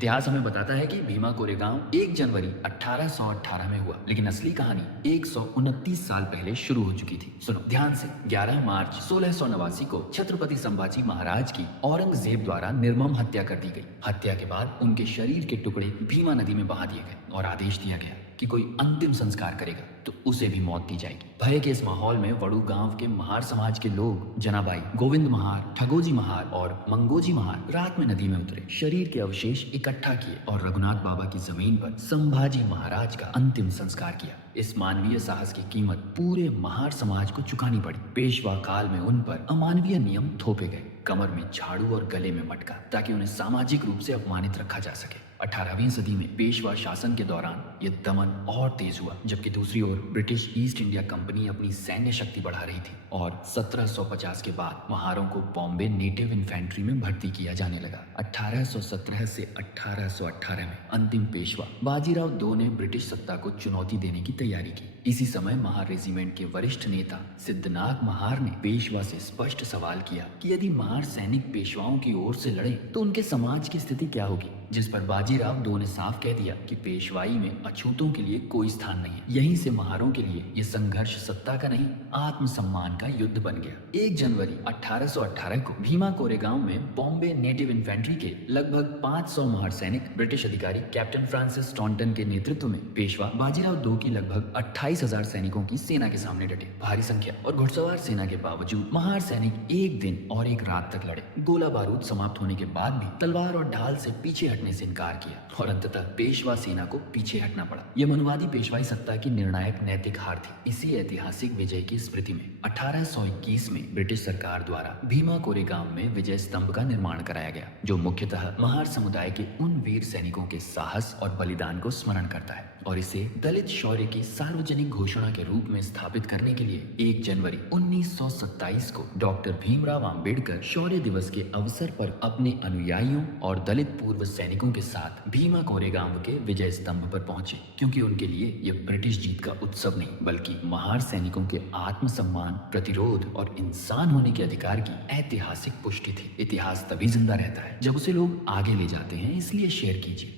इतिहास हमें बताता है कि भीमा कोरेगांव 1 जनवरी 1818 में हुआ, लेकिन असली कहानी 129 साल पहले शुरू हो चुकी थी। सुनो ध्यान से। 11 मार्च 1689 को छत्रपति संभाजी महाराज की औरंगजेब द्वारा निर्मम हत्या कर दी गई। हत्या के बाद उनके शरीर के टुकड़े भीमा नदी में बहा दिए गए और आदेश दिया गया कि कोई अंतिम संस्कार करेगा तो उसे भी मौत दी जाएगी। भय के इस माहौल में वड़ू गांव के महार समाज के लोग जनाबाई, गोविंद महार, ठगोजी महार और मंगोजी महार रात में नदी में उतरे, शरीर के अवशेष इकट्ठा किए और रघुनाथ बाबा की जमीन पर संभाजी महाराज का अंतिम संस्कार किया। इस मानवीय साहस की कीमत पूरे महार समाज को चुकानी पड़ी। पेशवा काल में उन पर अमानवीय नियम थोपे गए, कमर में झाड़ू और गले में मटका, ताकि उन्हें सामाजिक रूप से अपमानित रखा जा सके। 18वीं सदी में पेशवा शासन के दौरान ये दमन और तेज हुआ, जबकि दूसरी ओर ब्रिटिश ईस्ट इंडिया कंपनी अपनी सैन्य शक्ति बढ़ा रही थी और 1750 के बाद महारों को बॉम्बे नेटिव इन्फेंट्री में भर्ती किया जाने लगा। 1817 से 1818 में अंतिम पेशवा बाजीराव II ने ब्रिटिश सत्ता को चुनौती देने की तैयारी की। इसी समय महार रेजिमेंट के वरिष्ठ नेता सिद्धनाथ महार ने पेशवा से स्पष्ट सवाल किया कि यदि महार सैनिक पेशवाओं की ओर से लड़े तो उनके समाज की स्थिति क्या होगी, जिस पर बाजीराव II ने साफ कह दिया कि पेशवाई में अछूतों के लिए कोई स्थान नहीं है। यहीं से महारों के लिए यह संघर्ष सत्ता का नहीं, आत्मसम्मान का युद्ध बन गया। 1 जनवरी 1818 को भीमा कोरेगांव में बॉम्बे नेटिव इन्फेंट्री के लगभग 500 महार सैनिक ब्रिटिश अधिकारी कैप्टन फ्रांसिस टॉन्टन के नेतृत्व में पेशवा बाजीराव II की लगभग 28,000 सैनिकों की सेना के सामने डटे। भारी संख्या और घुड़सवार सेना के बावजूद महार सैनिक एक दिन और एक रात तक लड़े। गोला बारूद समाप्त होने के बाद भी तलवार और ढाल से पीछे हटने से इनकार किया और अंततः पेशवा सेना को पीछे हटना पड़ा। यह मनुवादी पेशवाई सत्ता की निर्णायक नैतिक हार थी। इसी ऐतिहासिक विजय की स्मृति में 1821 में ब्रिटिश सरकार द्वारा भीमा कोरेगांव में विजय स्तंभ का निर्माण कराया गया, जो मुख्यतः महार समुदाय के उन वीर सैनिकों के साहस और बलिदान को स्मरण करता है और इसे दलित शौर्य की सार्वजनिक घोषणा के रूप में स्थापित करने के लिए 1 जनवरी 1927 को डॉक्टर भीमराव अंबेडकर शौर्य दिवस के अवसर पर अपने अनुयायियों और दलित पूर्व सैनिकों के साथ भीमा कोरेगांव के विजय स्तंभ पर पहुंचे, क्योंकि उनके लिए यह ब्रिटिश जीत का उत्सव नहीं बल्कि महार सैनिकों के आत्मसम्मान, प्रतिरोध और इंसान होने के अधिकार की ऐतिहासिक पुष्टि थी। इतिहास तभी जिंदा रहता है जब उसे लोग आगे ले जाते हैं, इसलिए शेयर कीजिए।